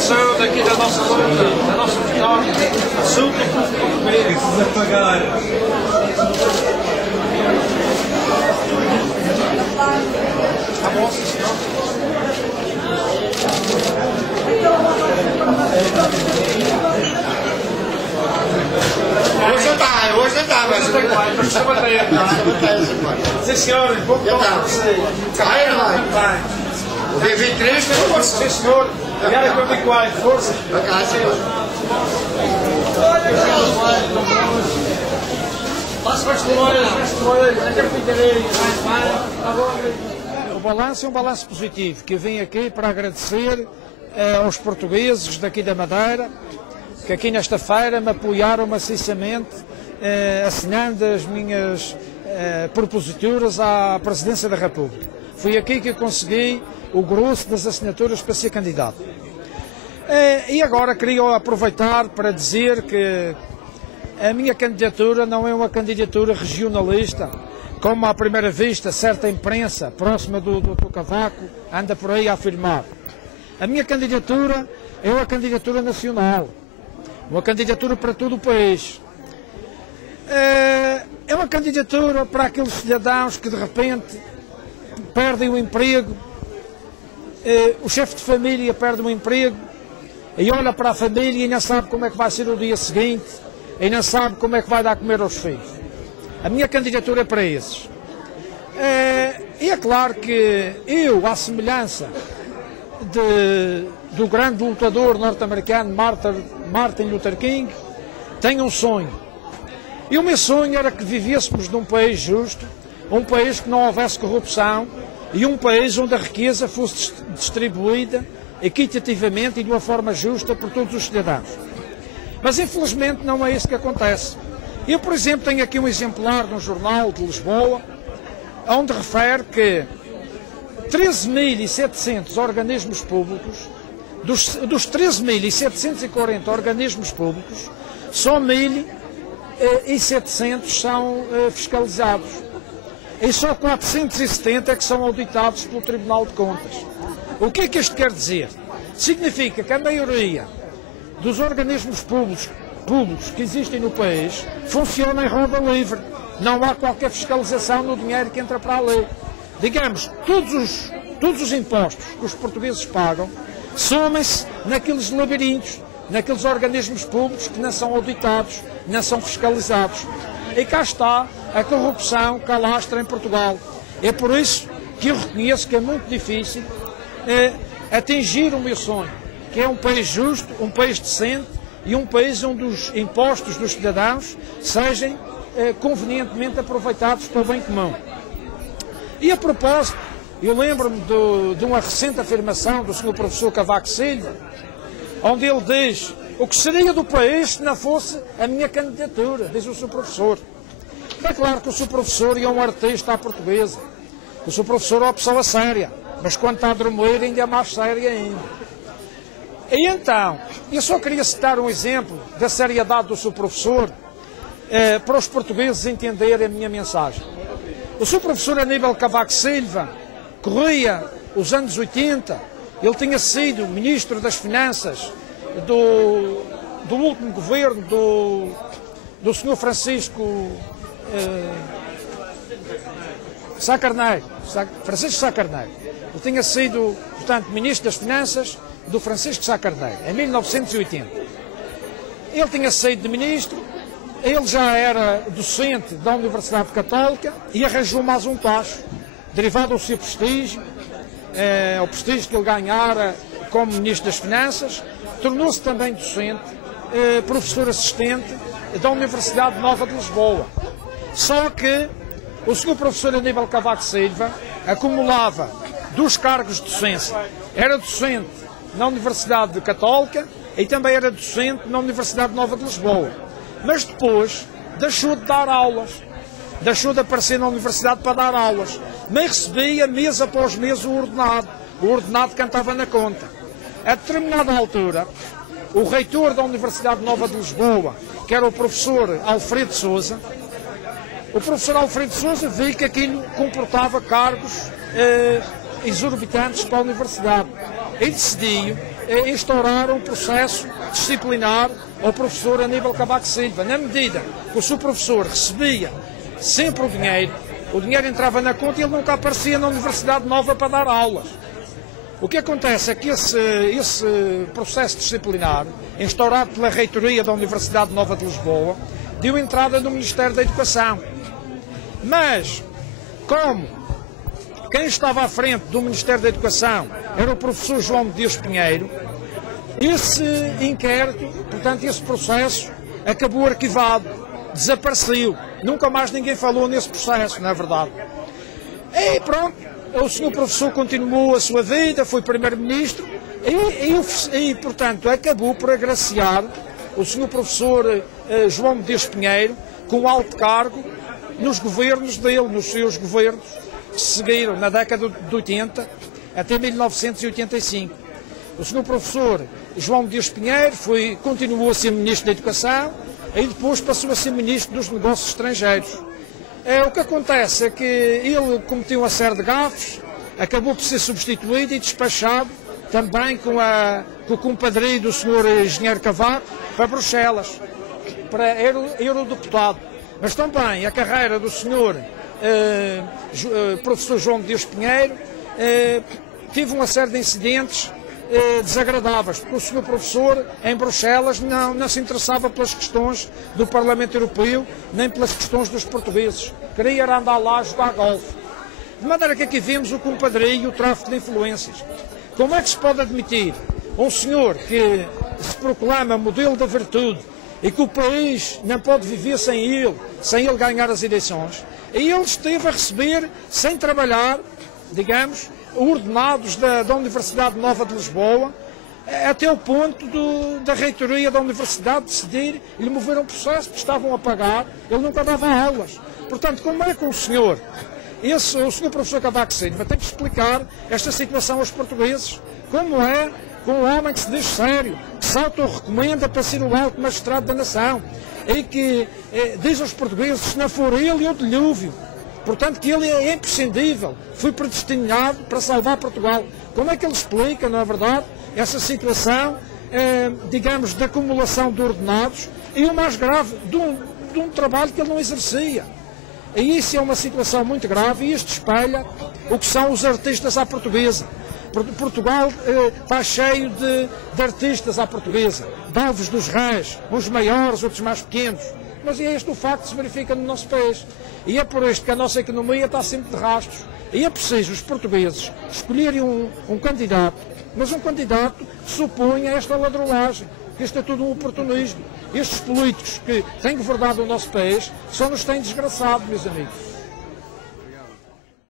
demonstração daqui da nossa luta, da nossa vitória, assunto do precisa pagar. Tá bom, sim, senhor. Hoje não dá, mas precisa bater. Sim, senhor, vou dar vai, vai. O dia 23 tem força. Sim, senhor. E olha que eu digo qual, força. O balanço é um balanço positivo, que eu vim aqui para agradecer aos portugueses daqui da Madeira, que aqui nesta feira me apoiaram maciçamente, assinando as minhas proposituras à Presidência da República. Foi aqui que eu consegui o grosso das assinaturas para ser candidato. E agora queria aproveitar para dizer que a minha candidatura não é uma candidatura regionalista, como à primeira vista certa imprensa próxima do Dr. Cavaco anda por aí a afirmar. A minha candidatura é uma candidatura nacional, uma candidatura para todo o país. É uma candidatura para aqueles cidadãos que de repente perdem o emprego, o chefe de família perde o emprego e olha para a família e não sabe como é que vai ser o dia seguinte, e não sabe como é que vai dar a comer aos filhos. A minha candidatura é para esses. E é claro que eu, à semelhança do grande lutador norte-americano Martin Luther King, tenho um sonho. E o meu sonho era que vivêssemos num país justo, um país que não houvesse corrupção e um país onde a riqueza fosse distribuída equitativamente e de uma forma justa por todos os cidadãos. Mas infelizmente não é isso que acontece. Eu, por exemplo, tenho aqui um exemplar de um jornal de Lisboa, onde refere que 13.700 organismos públicos, dos 13.740 organismos públicos, só 1.700 são fiscalizados. E só 470 é que são auditados pelo Tribunal de Contas. O que é que isto quer dizer? Significa que a maioria dos organismos públicos que existem no país funciona em roda livre. Não há qualquer fiscalização no dinheiro que entra para a lei. Digamos, todos os impostos que os portugueses pagam somem-se naqueles labirintos, naqueles organismos públicos que não são auditados, não são fiscalizados. E cá está a corrupção que alastra em Portugal. É por isso que eu reconheço que é muito difícil atingir o meu sonho, que é um país justo, um país decente e um país onde os impostos dos cidadãos sejam convenientemente aproveitados para o bem comum. E a propósito, eu lembro-me de uma recente afirmação do Sr. Professor Cavaco Silva, onde ele diz: o que seria do país se não fosse a minha candidatura, diz o Sr. Professor. É claro que o Sr. Professor é um artista à portuguesa, o Sr. Professor é uma pessoa séria, mas quando está a dormir ainda é mais séria ainda. E então, eu só queria citar um exemplo da seriedade do Sr. Professor para os portugueses entenderem a minha mensagem. O Sr. Professor Aníbal Cavaco Silva corria os anos 80, ele tinha sido Ministro das Finanças do último governo do Sr. Francisco Sá Carneiro. Francisco Sá Carneiro. Ele tinha sido, portanto, Ministro das Finanças do Francisco Sá Carneiro, em 1980. Ele tinha saído de Ministro, ele já era docente da Universidade Católica e arranjou mais um tacho, derivado do seu prestígio, o prestígio que ele ganhara como Ministro das Finanças. Tornou-se também docente, professor assistente da Universidade Nova de Lisboa. Só que o Sr. Professor Aníbal Cavaco Silva acumulava 2 cargos de docência. Era docente na Universidade Católica e também era docente na Universidade Nova de Lisboa. Mas depois deixou de dar aulas, deixou de aparecer na universidade para dar aulas, mas recebia mês após mês o ordenado cantava na conta. A determinada altura, o reitor da Universidade Nova de Lisboa, que era o professor Alfredo Sousa, viu que aquilo comportava cargos exorbitantes para a universidade. e decidiu instaurar um processo disciplinar ao professor Aníbal Cavaco Silva, na medida que o seu professor recebia sempre o dinheiro entrava na conta e ele nunca aparecia na Universidade Nova para dar aulas. O que acontece é que esse processo disciplinar, instaurado pela reitoria da Universidade Nova de Lisboa, deu entrada no Ministério da Educação. Mas, como quem estava à frente do Ministério da Educação era o professor João de Deus Pinheiro, esse inquérito, portanto, esse processo, acabou arquivado, desapareceu. Nunca mais ninguém falou nesse processo, não é verdade? E pronto, o senhor professor continuou a sua vida, foi primeiro-ministro e, portanto, acabou por agraciar o senhor professor João de Deus Pinheiro com alto cargo nos governos dele, nos seus governos que seguiram na década de 80 até 1985. O senhor professor João de Deus Pinheiro continuou a ser Ministro da Educação e depois passou a ser Ministro dos Negócios Estrangeiros. O que acontece é que ele cometeu uma série de gafes, acabou por ser substituído e despachado também com o compadrio do senhor engenheiro Cavaco para Bruxelas, para eurodeputado. Mas também a carreira do senhor professor João de Deus Pinheiro tive uma série de incidentes desagradáveis, porque o senhor professor em Bruxelas não se interessava pelas questões do Parlamento Europeu, nem pelas questões dos portugueses. Queria andar lá a jogar golfe. De maneira que aqui vimos o compadrio e o tráfico de influências. Como é que se pode admitir um senhor que se proclama modelo da virtude e que o país não pode viver sem ele ganhar as eleições, e ele esteve a receber, sem trabalhar, digamos, ordenados da Universidade Nova de Lisboa, até o ponto da reitoria da Universidade decidir e lhe mover um processo que estavam a pagar, ele nunca dava aulas. Portanto, como é que o senhor professor Cavaco Silva tem que explicar esta situação aos portugueses? Como é com um homem que se diz sério, que se auto-recomenda para ser o alto magistrado da nação e que diz aos portugueses, se não for ele, é o dilúvio. Portanto, que ele é imprescindível, foi predestinado para salvar Portugal. Como é que ele explica, não é verdade, essa situação, digamos, de acumulação de ordenados e o mais grave, de um trabalho que ele não exercia? E isso é uma situação muito grave e isto espelha o que são os artistas à portuguesa. Portugal está cheio de artistas à portuguesa, de Alves dos Reis, uns maiores, outros mais pequenos. Mas é este o facto que se verifica no nosso país. E é por isto que a nossa economia está sempre de rastros. E é preciso os portugueses escolherem um candidato, mas um candidato que se oponha a esta ladrolagem, que isto é tudo um oportunismo. Estes políticos que têm governado o nosso país só nos têm desgraçado, meus amigos.